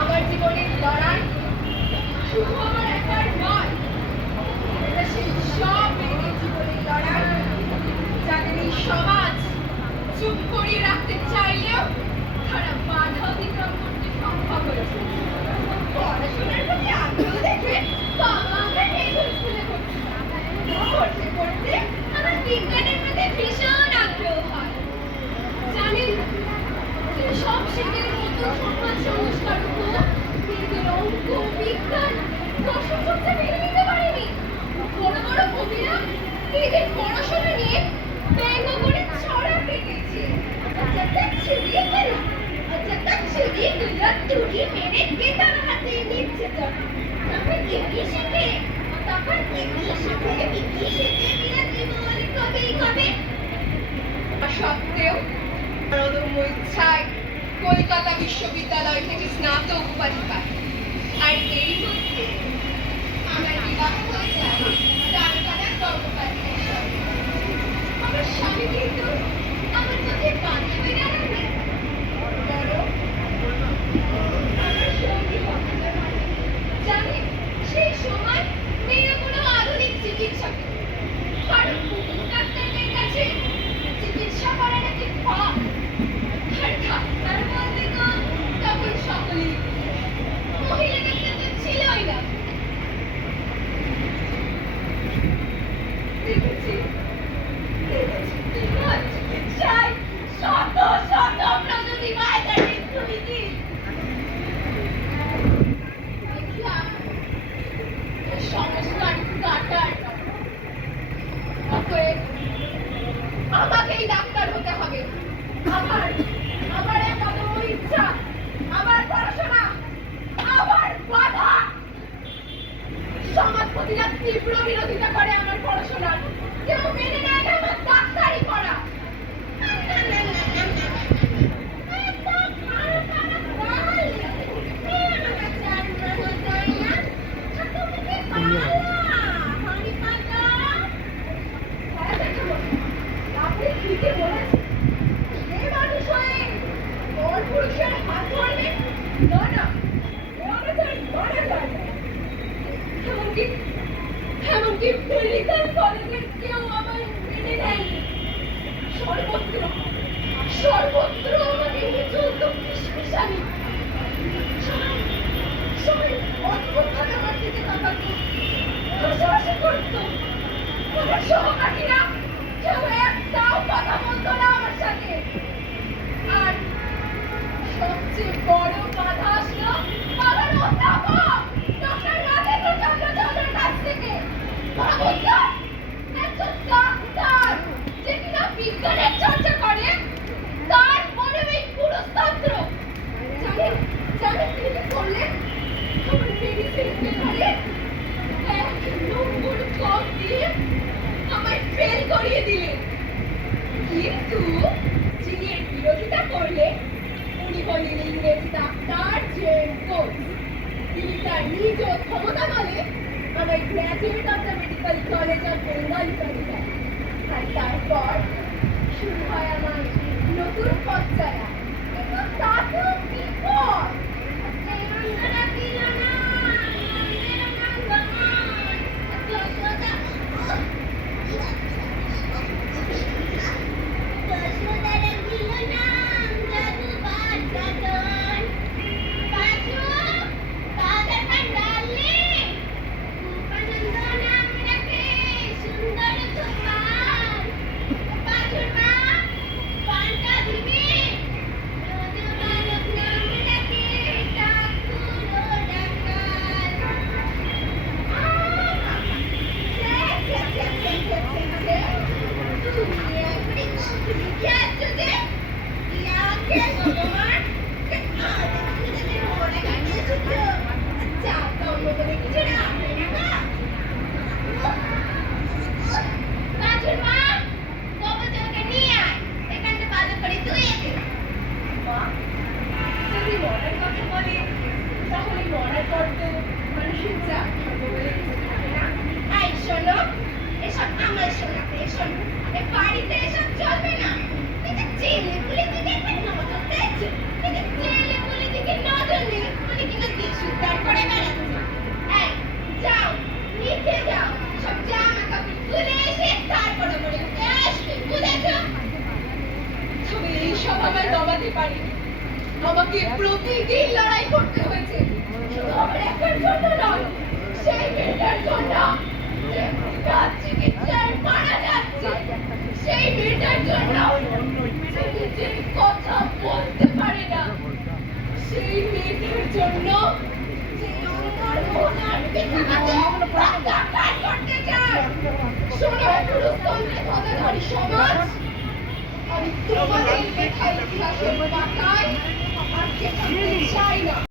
আমার জীবনের লড়াই শুধু আমার একার নয়, এটা সেই সব মেয়েদের জীবনের লড়াই যাদের এই সমাজ চুপ করিয়ে রাখতে চাইলেও তারা বাধা অতিক্রম করতে সক্ষম হয়েছে। পড়াশোনার প্রতি আগ্রহ দেখে বাবা আমাকে মেয়েদের স্কুলে পড়তে পড়তে আমার বিজ্ঞানের প্রতি ভীষণ আগ্রহ হয়। জানেন, সব শেখের মতো সমাজ সংস্কারক মেয়েদের অঙ্ক বিজ্ঞান দর্শন চর্চা মেনে নিতে পারেনি। বড় বড় কবিরা মেয়েদের পড়াশোনা নিয়ে ব্যঙ্গ করে ছড়া পেতেছে। ছড়িয়ে গেল, ছড়িয়ে গেল, তুড়ি মেরে বেতার হাতে নিচ্ছে তখন এগিয়ে শিখে, তখন এগিয়ে শিখে, এগিয়ে শিখে বিরাট জীবন কবে সত্ত্বেও অদম্য ইচ্ছায় কলকাতা বিশ্ববিদ্যালয় থেকে স্নাতক উপাধি পায়। আর এই মধ্যে আমার বিবাহ হয়ে যায় রাজধানীর গঙ্গোপাধ্যায়ের সঙ্গে। আমার স্বামী কিন্তু আমার মধ্যে বান্ধবী দাঁড়াবে, বরং আমার সঙ্গী হবে। জানেন, সেই সময় মেয়েরা কোনো আধুনিক চিকিৎসক কারণ পুরুষ ডাক্তারদের কাছে চিকিৎসা করা নাকি পাপ। আর ডাক্তার বলতে তো তখন সকলেই মহিলা ডাক্তার তো ছিলই না। দেখেছি চিকিৎসায় শত শত প্রযুক্তি মায়েদের মৃত্যুনীতি দেখলাম সমস্ত কাটার অতএব আমাকেই ডাক্তার হতে হবে। আমার এক অদম্য ইচ্ছা, আমার পড়াশোনা, আমার বাধা। সমাজপতিরা তীব্র বিরোধিতা করে আমার পড়াশোনার, কেউ মেনে নেয় না আমার ডাক্তারি পড়া। আপনি ঠিকই বলেছেন, যে মানুষ হয়ে পুরুষের হাত ধরবে না না ধরা যায় না। এমনকি মেডিকেল কলেজের কেউ আমার মেনে নেয়নি। সর্বত্র আমাকে নিচু ফিসফিসানি। সবাই অদ্ভুতভাবে আমার দিকে তাকাতো, হাসাহাসি করতো। আমার সহপাঠীরা কেউ একটাও কথা বলতো না আমার সাথে। আর সবচেয়ে বড় বাধা আসলো আমার অধ্যাপক ডক্টর রাজেন্দ্র চন্দ্রের কাছ থেকে। একজন ডাক্তার যে কিনা বিজ্ঞানের চর্চা করে, তার মনে ওই পুরুষতন্ত্র। জানেন তিনি কি করলেন? আমার মেডিসিন পেপারে 1 নম্বর কম দিয়ে আমায় ফেল করিয়ে দিলেন। কিন্তু যিনি এর বিরোধিতা করলেন উনি হলেন ইংরেজ ডাক্তার জেমস কোচ। তিনি তার নিজ ক্ষমতা বলে আমায় graduate of the medical college of Bengal উপাধি দেন। আর তারপর শুরু হয় আমার নতুন পথ চলা। কিন্তু তাতেও বিপদ। বাড়িতে এসব চলবে না। আমাকে প্রতিদিন লড়াই করতে হয়েছে, শুধু আমার একার জন্য নয়, সেই মেয়েটার জন্য যে বিনা চিকিৎসায় মারা যাচ্ছে, সেই মেয়েটার জন্য যে নিজের কথা বলতে পারে না, সেই মেয়েটার জন্য যে আমার ওনার পিতাকে প্রত্যাখ্যান করতে চায়। শোনো পুরুষতন্ত্রে ধনাধারী সমাজ, আমি তোমাদের লেখা ইতিহাসের পাতায় আর কে চাই না।